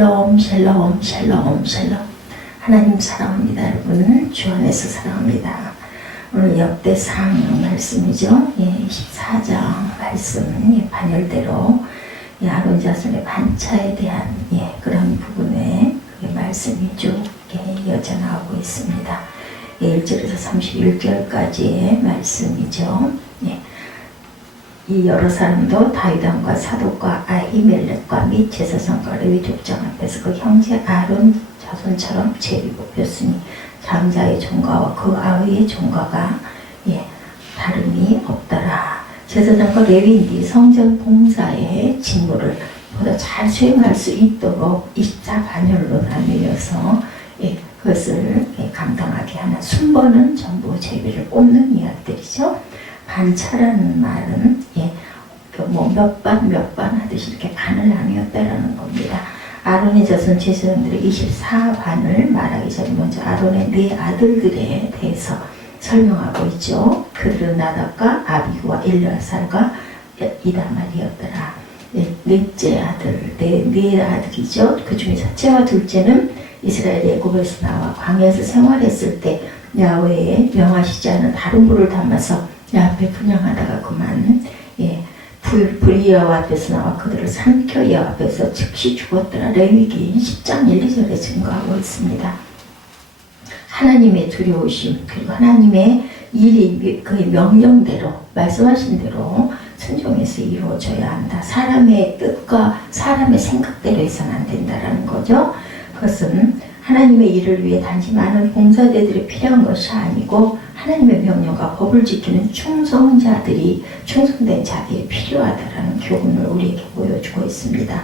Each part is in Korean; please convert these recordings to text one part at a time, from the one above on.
샬롬 샬롬 샬롬 샬롬. 하나님 사랑합니다. 여러분 주 안에서 사랑합니다. 오늘 역대상 말씀이죠. 24장 말씀 반열대로 아론 자손의 반차에 대한 그런 부분에 말씀이 쭉 이어져 나오고 있습니다. 1절에서 31절까지의 말씀이죠. 이 여러 사람도 다윗 왕과 사독과 아히멜렉과 및 제사장과 레위 족장 앞에서 그 형제 아론 자손처럼 제비 뽑혔으니 장자의 종가와 그 아우의 종가가 다름이 없더라. 제사장과 레위인이 성전 봉사의 직무를 보다 잘 수행할 수 있도록 24반열로 나누어서 그것을 감당하게 하는 순번은 전부 제비를 뽑는 이야기들이죠. 반차라는 말은 몇 반 하듯이 이렇게 반을 나누었다라는 겁니다. 아론의 자손 제사장들의 24반을 말하기 전에 먼저 아론의 네 아들들에 대해서 설명하고 있죠. 그들은 나답과 아비후와 엘르아살과 이다말이었더라. 넷째 아들, 네 아들이죠. 그 중에 첫째와 둘째는 이스라엘 애굽에서 나와 광야에서 생활했을 때 야훼의 명하시지 않은 다른 불을 담아서 야훼 분향하다가 그만 불이 여호와 앞에서 나와 그들을 삼켜 여호와 앞에서 즉시 죽었더라. 레위기 10장 1, 2절에 증거하고 있습니다. 하나님의 두려우심 그리고 하나님의 일이 그의 명령대로 말씀하신 대로 순종해서 이루어져야 한다. 사람의 뜻과 사람의 생각대로 해서는 안 된다라는 거죠. 그것은 하나님의 일을 위해 단지 많은 봉사대들이 필요한 것이 아니고 하나님의 명령과 법을 지키는 충성자들이 충성된 자기에 필요하다라는 교훈을 우리에게 보여주고 있습니다.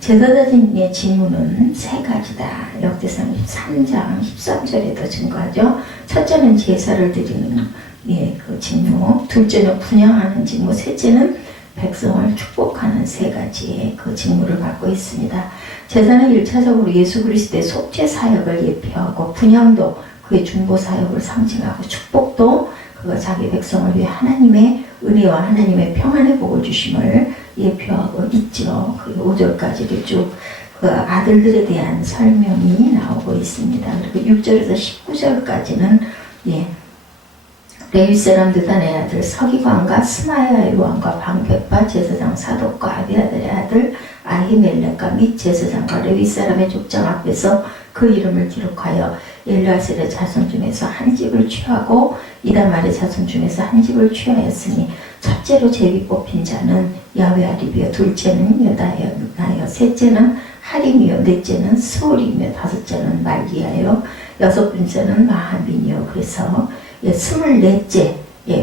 제사장의 직무는 세 가지다. 역대상 3장 13절에도 증거하죠. 첫째는 제사를 드리는 그 직무, 둘째는 분향하는 직무, 셋째는 백성을 축복하는 세 가지의 그 직무를 갖고 있습니다. 제사는 1차적으로 예수 그리스도의 속죄 사역을 예표하고 분향도 그의 중보 사역을 상징하고 축복도 그가 자기 백성을 위해 하나님의 은혜와 하나님의 평안의 복을 주심을 예표하고 있죠. 그 5절까지도 쭉 그 아들들에 대한 설명이 나오고 있습니다. 그리고 6절에서 19절까지는 레위 사람 느단의 아들 서기관과 스마야의 왕과 방백과 제사장 사독과 아비아들의 아들 아히멜렉과 및 제사장과 레위 사람의 족장 앞에서 그 이름을 기록하여 엘르아셀의 자손 중에서 한 집을 취하고 이다말의 자손 중에서 한 집을 취하였으니 첫째로 제비 뽑힌 자는 야훼아립이요 둘째는 여다야요 셋째는 하림이요 넷째는 스올이며 다섯째는 말기야요 여섯 번째는 마하민이요. 그래서 24째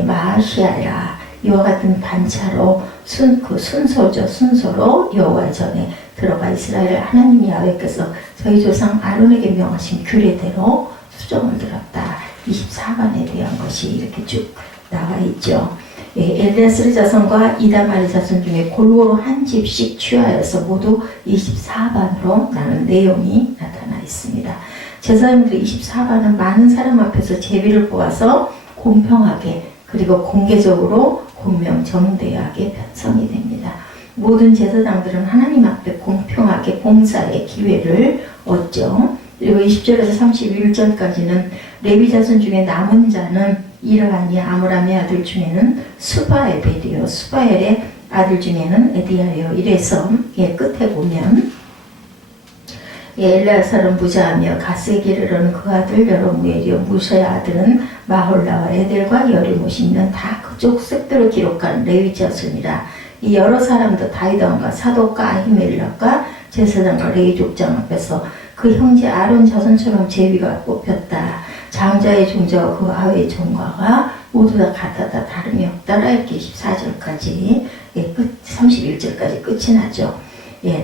마시아라 이와 같은 반차로 순서로 여호와 전에 들어가 이스라엘 하나님 야훼께서 저희 조상 아론에게 명하신 규례대로 수종을 들었다. 24반에 대한 것이 이렇게 쭉 나와 있죠. 엘르아셀의 자손과 이다말의 자손 중에 골고루 한 집씩 취하여서 모두 24반으로 나눈 내용이 나타나 있습니다. 제사장들의 24반은 많은 사람 앞에서 제비를 뽑아서 공평하게 그리고 공개적으로 공명정대하게 편성이 됩니다. 모든 제사장들은 하나님 앞에 공평하게 봉사의 기회를 얻죠. 그리고 20절에서 31절까지는 레위 자손 중에 남은 자는 이르하니 아므람의 아들 중에는 수바엘이요 수바엘의 아들 중에는 에디아요. 이래서 끝에 보면 엘르아살은 부자하며 가세기르는 그 아들 여로무엘이요 무샤의 아들은 마홀라와 에델과 여리못이 있는 다 그쪽 색대로 기록한 레위 자손이라. 이 여러 사람도 다윗 왕과 사독과 아히멜렉과 제사장과 레위 족장 앞에서 그 형제 아론 자손처럼 제비가 뽑혔다. 장자의 종자와 그 아우의 종가가 모두 다 같았다. 다름이 없다라. 이렇게 24절까지 31절까지 끝이 나죠.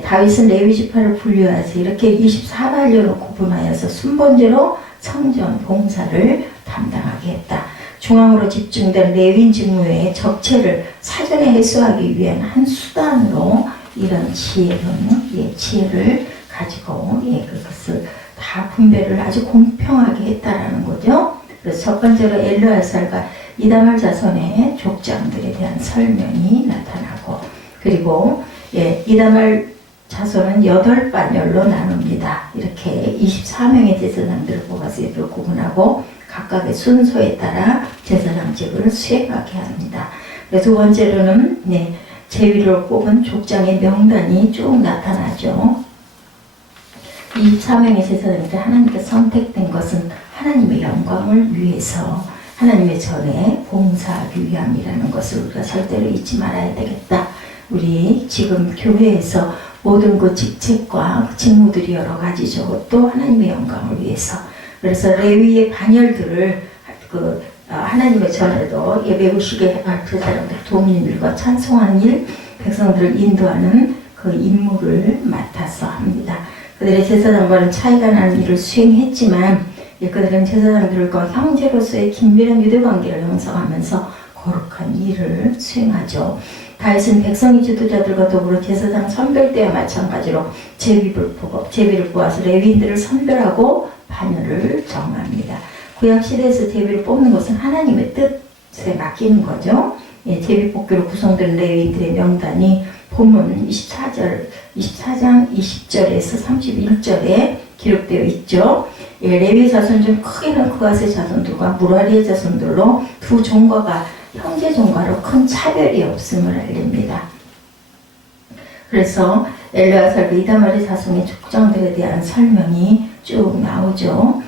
다윗은 레위 지파를 분류해서 이렇게 24반열로 구분하여서 순번제로 성전 봉사를 담당하게 했다. 중앙으로 집중된 레위인 직무의 적체를 사전에 해소하기 위한 한 수단으로 이런 지혜를 가지고 그것을 다 분배를 아주 공평하게 했다라는 거죠. 그래서 첫 번째로 엘르아살과 이다말 자손의 족장들에 대한 설명이 나타나고, 그리고 이다말 자손은 8반열로 나눕니다. 이렇게 24명의 제사장들을 뽑아서 이들을 구분하고 각각의 순서에 따라 제사장직을 수행하게 합니다. 두 번째로는 제위를 뽑은 족장의 명단이 쭉 나타나죠. 24명의 제사장들 하나님께 선택된 것은 하나님의 영광을 위해서 하나님의 전에 봉사하기 위함이라는 것을 우리가 절대로 잊지 말아야 되겠다. 우리 지금 교회에서 모든 그 직책과 직무들이 여러 가지죠. 또 하나님의 영광을 위해서. 그래서 레위의 반열들을 하나님의 전에도 예배의식에 그 사람들 돕는 일과 찬송하는 일, 백성들을 인도하는 그 임무를 맡아서 합니다. 그들의 제사장과는 차이가 나는 일을 수행했지만 그들은 제사장들과 형제로서의 긴밀한 유대관계를 형성하면서 거룩한 일을 수행하죠. 다윗은 백성의 지도자들과 더불어 제사장 선별 때와 마찬가지로 제비를 뽑아서 레위인들을 선별하고 반열을 정합니다. 구약 시대에서 제비를 뽑는 것은 하나님의 뜻에 맡기는 거죠. 제비 뽑기로 구성된 레위인들의 명단이 본문 24장 20절에서 31절에 기록되어 있죠. 레위 자손 중 크게는 그앗의 자손들과 무라리의 자손들로 두 종과가 형제 종과로 큰 차별이 없음을 알립니다. 그래서 엘르아살과 이다말의 자손의 족장들에 대한 설명이 쭉 나오죠.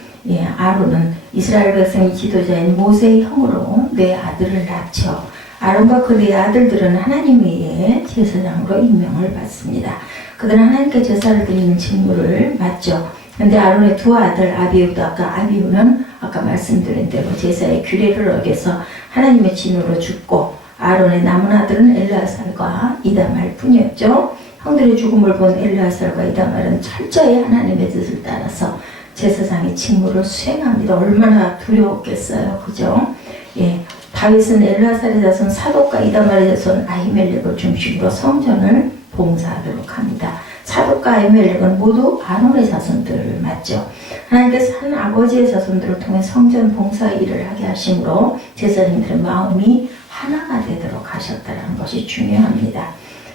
아론은 이스라엘 백성의 지도자인 모세의 형으로 네 아들을 낳죠. 아론과 그 네 아들들은 하나님 외에 제사장으로 임명을 받습니다. 그들은 하나님께 제사를 드리는 직무를 맡죠. 그런데 아론의 두 아들 아비후는 아까 말씀드린 대로 제사의 규례를 어겨서 하나님의 진으로 죽고 아론의 남은 아들은 엘르아살과 이다말 뿐이었죠. 형들의 죽음을 본 엘르아살과 이다말은 철저히 하나님의 뜻을 따라서 제사장의 직무를 수행합니다. 얼마나 두려웠겠어요. 그죠? 다윗은 엘르아살의 자손 사독과 이다말의 자손 아히멜렉을 중심으로 성전을 봉사하도록 합니다. 사독과 아히멜렉은 모두 아론의 자손들을 맞죠. 하나님께서 한 아버지의 자손들을 통해 성전 봉사 일을 하게 하심으로 제사장들의 마음이 하나가 되도록 하셨다는 것이 중요합니다.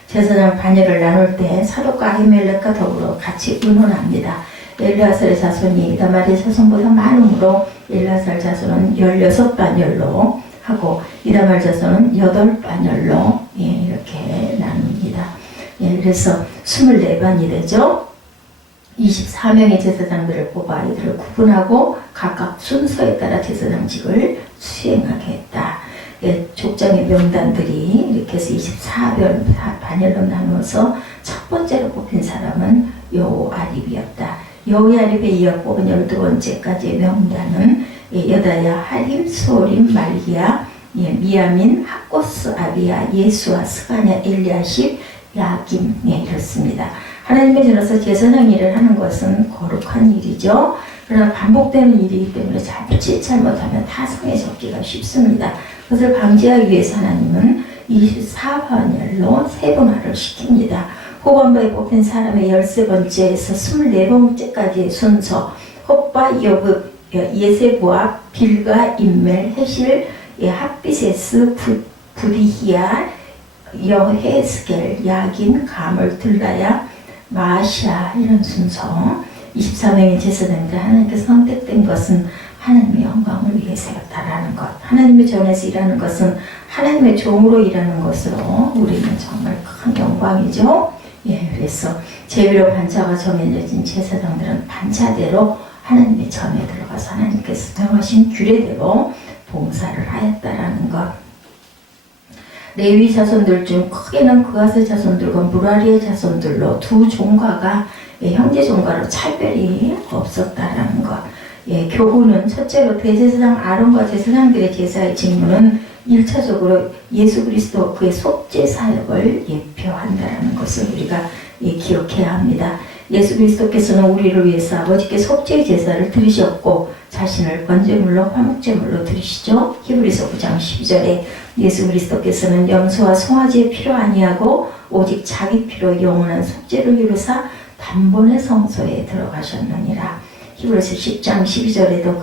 제사장 반열을 나눌 때 사독과 아히멜렉과 더불어 같이 의논합니다. 엘르아살의 자손이 이다말의 자손보다 많으므로 엘르아살 자손은 16반열로 하고 이다말 자손은 8반열로 이렇게 나눕니다. 그래서 24반이 되죠. 24명의 제사장들을 뽑아 이들을 구분하고 각각 순서에 따라 제사장직을 수행하게 했다. 족장의 명단들이 이렇게 해서 24반열로 나누어서 첫 번째로 뽑힌 사람은 여호아립이었다. 여호아립에 이어 뽑은 12번째까지의 명단은 여다야, 하림, 소림, 말기야, 미야민, 학고스, 아비야, 예수아, 스가냐, 엘리야십, 야김 이렇습니다. 하나님의 전에서 제사장 일을 하는 것은 거룩한 일이죠. 그러나 반복되는 일이기 때문에 잘못하면 타성에 적기가 쉽습니다. 그것을 방지하기 위해서 하나님은 24반열로 세분화를 시킵니다. 호반바에 뽑힌 사람의 13번째에서 24번째까지의 순서, 홉바, 여급, 예세부아, 빌가, 인멜, 헤실, 핫비세스, 부디히야, 여헤스겔, 야긴, 가물, 들라야, 마시아 이런 순서. 24명의 제사장들 하나님께서 선택된 것은 하나님의 영광을 위해서였다라는 것. 하나님의 전에서 일하는 것은 하나님의 종으로 일하는 것으로 우리는 정말 큰 영광이죠. 그래서 제비로 반차가 정해진 제사장들은 반차대로 하나님의 전에 들어가서 하나님께서 정하신 규례대로 봉사를 하였다라는 것. 레위 자손들 중 크게는 그앗의 자손들과 무라리의 자손들로 두 종과가 형제 종과로 차별이 없었다라는 것. 교훈은 첫째로 대제사장 아론과 제사장들의 제사의 직무는 1차적으로 예수 그리스도 그의 속죄 사역을 예표한다라는 것을 우리가 기억해야 합니다. 예수 그리스도께서는 우리를 위해서 아버지께 속죄의 제사를 드리셨고 자신을 번제물로 화목제물로 드리시죠. 히브리서 9장 12절에 예수 그리스도께서는 염소와 송아지의 피로 아니하고 오직 자기 피로 영원한 속죄를 이루사 단번에 성소에 들어가셨느니라. 히브리서 10장 12절에도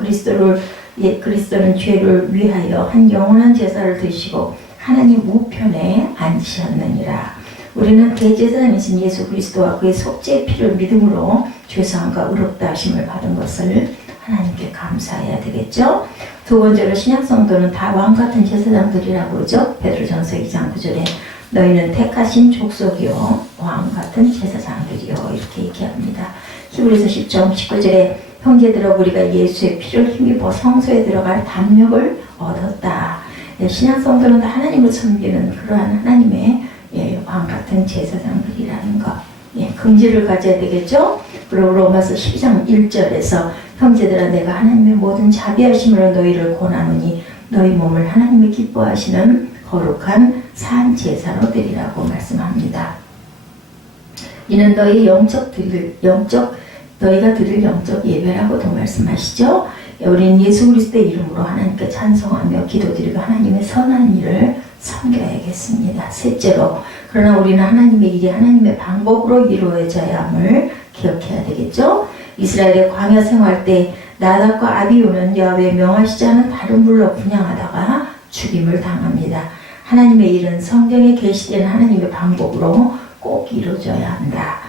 그리스도는 죄를 위하여 한 영원한 제사를 드시고 하나님 우편에 앉으셨느니라. 우리는 대제사장이신 예수 그리스도와 그의 속죄의 피를 믿음으로 죄사함과 의롭다 하심을 받은 것을 하나님께 감사해야 되겠죠. 두 번째로 신약 성도는 다 왕같은 제사장들이라고 그러죠. 베드로전서 2장 9절에 너희는 택하신 족속이요 왕같은 제사장들이요 이렇게 얘기합니다. 히브리서 10장 19절에 형제들아 우리가 예수의 피를 힘입어 성소에 들어갈 담력을 얻었다. 신약 성도는 다 하나님을 섬기는 그러한 하나님의 왕같은 제사장들이라는 것. 긍지를 가져야 되겠죠. 그리고 로마서 12장 1절에서 형제들아 내가 하나님의 모든 자비하심으로 너희를 권하노니 너희 몸을 하나님이 기뻐하시는 거룩한 산 제사로 드리라고 말씀합니다. 이는 너희가 드릴 영적 예배라고도 말씀하시죠. 우리는 예수 그리스도의 이름으로 하나님께 찬송하며 기도드리고 하나님의 선한 일을 섬겨야겠습니다. 셋째로 그러나 우리는 하나님의 일이 하나님의 방법으로 이루어져야 함을 기억해야 되겠죠. 이스라엘의 광야 생활 때 나답과 아비후는 여호와의 명하시지 않은 다른 불로 분향하다가 죽임을 당합니다. 하나님의 일은 성경에 계시된 하나님의 방법으로 꼭 이루어져야 한다.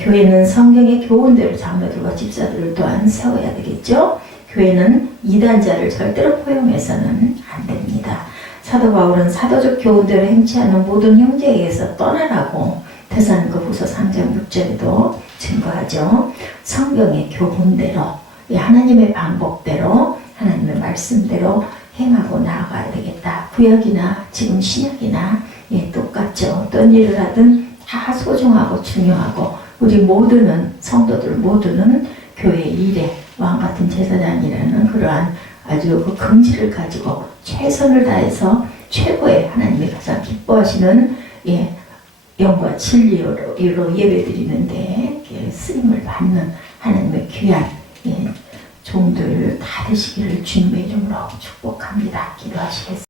교회는 성경의 교훈대로 장로들과 집사들을 또한 세워야 되겠죠. 교회는 이단자를 절대로 포용해서는 안 됩니다. 사도 바울은 사도적 교훈대로 행치 않는 모든 형제에게서 떠나라고 데살로니가 후서 3장 6절에도 증거하죠. 성경의 교훈대로 하나님의 방법대로 하나님의 말씀대로 행하고 나아가야 되겠다. 구약이나 지금 신약이나 똑같죠. 어떤 일을 하든 다 소중하고 중요하고 우리 모두는 성도들 모두는 교회 일에 왕같은 제사장이라는 그러한 아주 그 긍지를 가지고 최선을 다해서 최고의 하나님이 가장 기뻐하시는 영과 진리로 예배드리는데 쓰임을 받는 하나님의 귀한 종들 다 되시기를 주님의 이름으로 축복합니다. 기도하시겠습니다.